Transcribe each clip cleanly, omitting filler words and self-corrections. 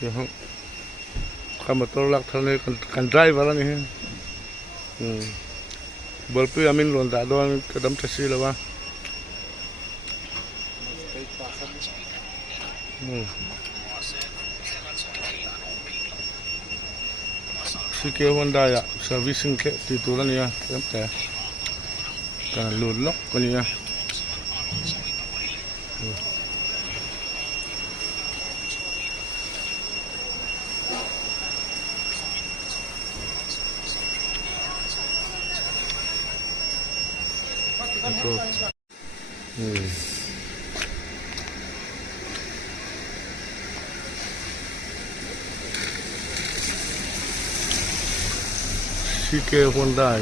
นี่ฮะคำว่าตัวลักท่านนี้กันไดรฟ์อะไรนี่บอลปีอามินลวนตาดอนกระดมทัศน์แล้ววะสิเกวันได้อะเซอร์วิสซิ่งเคติดตัวนี่อะแต่การหลุดล็อกกันนี่อะสิเกวันได้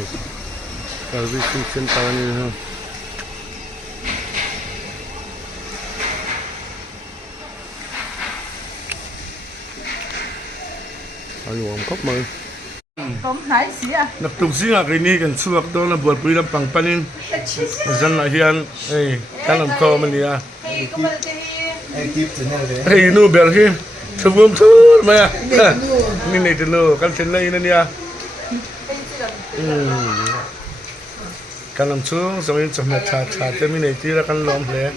เซอร์วิสซิ่งเซ็นเตอร์นี่ฮะอายุผมครบมือKom hai sia. Nak tungsi ngak ini kan suak tu na buat beri lampang panin. Zan nak hian, dalam kau mania. Hey, kom mal te. Hey, tip channel deh. Hey, nu berhi. Sebelum tu, maya. Ni ni tu kan channel ini ni ya. Kan lam chu, zaman zaman chat tapi ni tu kan lom le.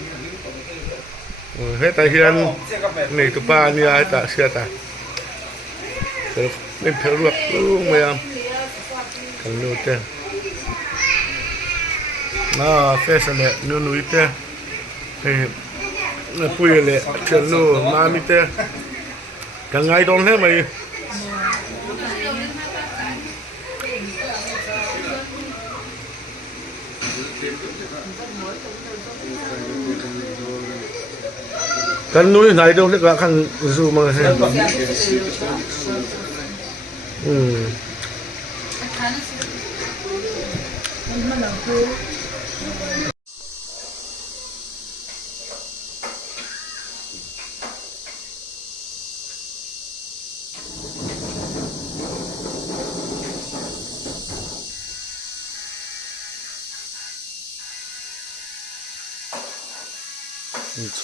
Hey, tak hian ni tu pa ni ya tak siapa. Nên theo ruột luôn mày em cần nuôi thế nó phê sẵn lệ nuôi nuôi thế thì nó quỳ lệ chuyện nuôi mà mi thế cả ngày đón hết mày cần nuôi này đâu hết cả khăn dù mà thế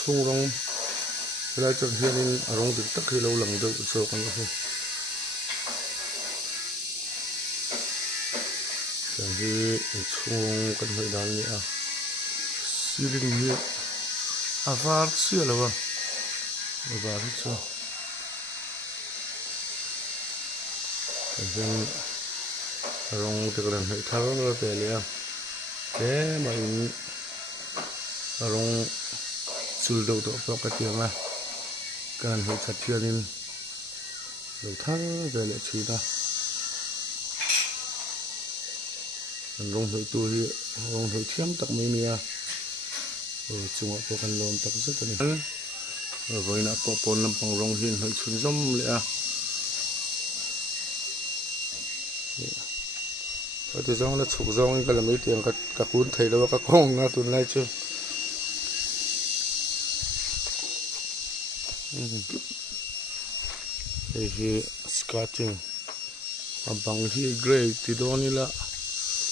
chung rong lại cho hiền rong được tất khi lâu lần đâu số con không jadi chung kan mai dan ni a siling ni avar sia lawa avar so then rong te kan hai thar ro te le a ke mai rong sul do to ka tiang la kan hai chat thianin lo thar ve le chi ta rong hơi tôi rong hơi thiêm tắc mấy nia chung ở phố căn lom tắc rất là nhiều với nãy có bốn năm bằng rong hiền hơi chun rong lẽ ở từ rong là chụp rong cái là mấy tiền các cuốn thầy đâu các con nga tuần nay chưa thì skirting bằng hi gray thì đó như là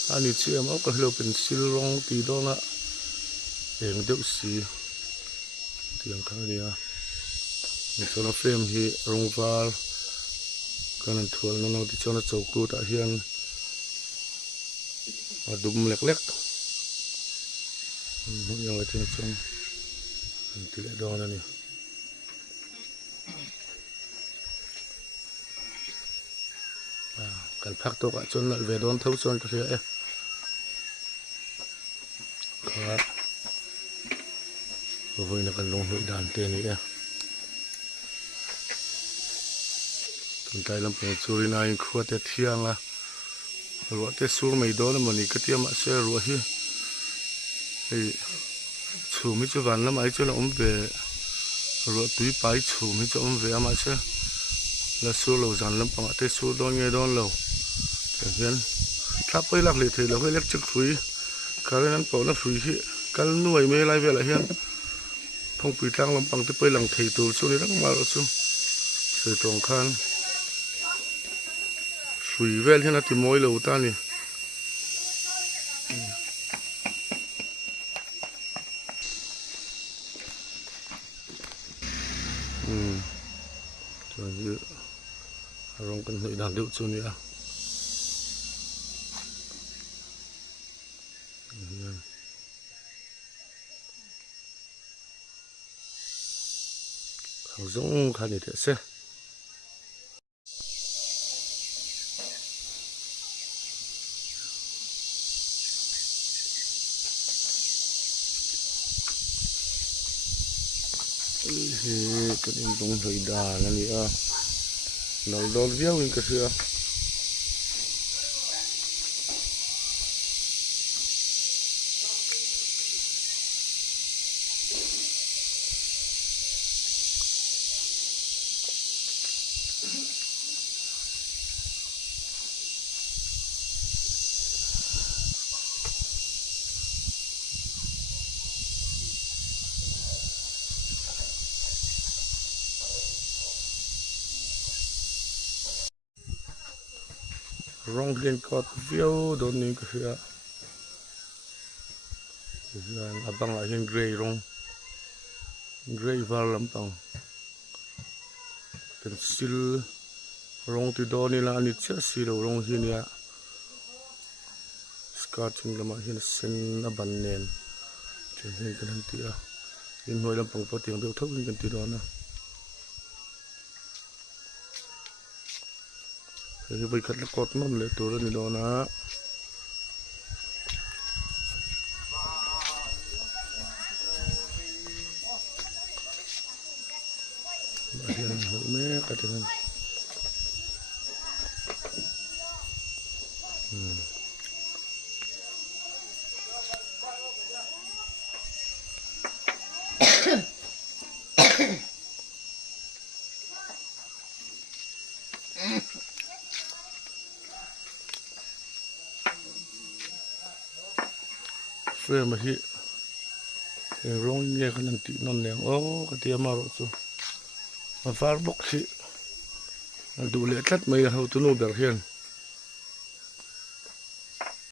anh chị em có hiểu pencil rong tí đó là em được xí tiếng khác đi à mình cho nó frame hi rong var cái này thuần nó thì cho nó chầu cua tại hiền và đụng lẹt lẹt những người trên trong tỷ lệ đo này cần phát tốt cả chôn lại về đón thấu chôn cho thế có với nó cần lông hội đàn tên này tuần tay làm bằng churi này khua tết thiang à rồi tết xuống mấy đó là mình cái tiêm mà xe rồi hi thì chủ mấy chỗ ván lắm ấy chỗ là ông về rồi túi bái chủ mấy chỗ ông về mà xe là số lầu dàn lắm bằng tết số đó nghe đó lầu hiện tháp ấy lạc lệ thì là hơi lép chức phí cái này bảo nó phí cái nuôi mấy lại về là hiện không bị tăng lắm bằng tới bây lằng thầy tù chỗ này rất mà rồi chứ sự tổng khan phí về hiện là thì mỗi lầu ta nè Rồi rong kan hoi dan deu chu ni a khang zong khan ni te se cái điểm trong thời đà là gì à nó đo viết lên cái gì à rong lên cột view đồn những cái gì à là abang lại hiện gray vào lắm bằng pencil rong từ đó này là anh chưa xí đâu rong hiện ya sketching làm hiện sen aban nen trên cái này tia hiện hồi làm bằng bao tiền đều thấp hơn cái tia đó nè cái bây khát là cột mắm lấyตัวนี้đóนะbagian ini kadang frame masih yang rongnya kan nanti non yang oh ketia marok tu ma farbok si dulu lihat mai how to know berhian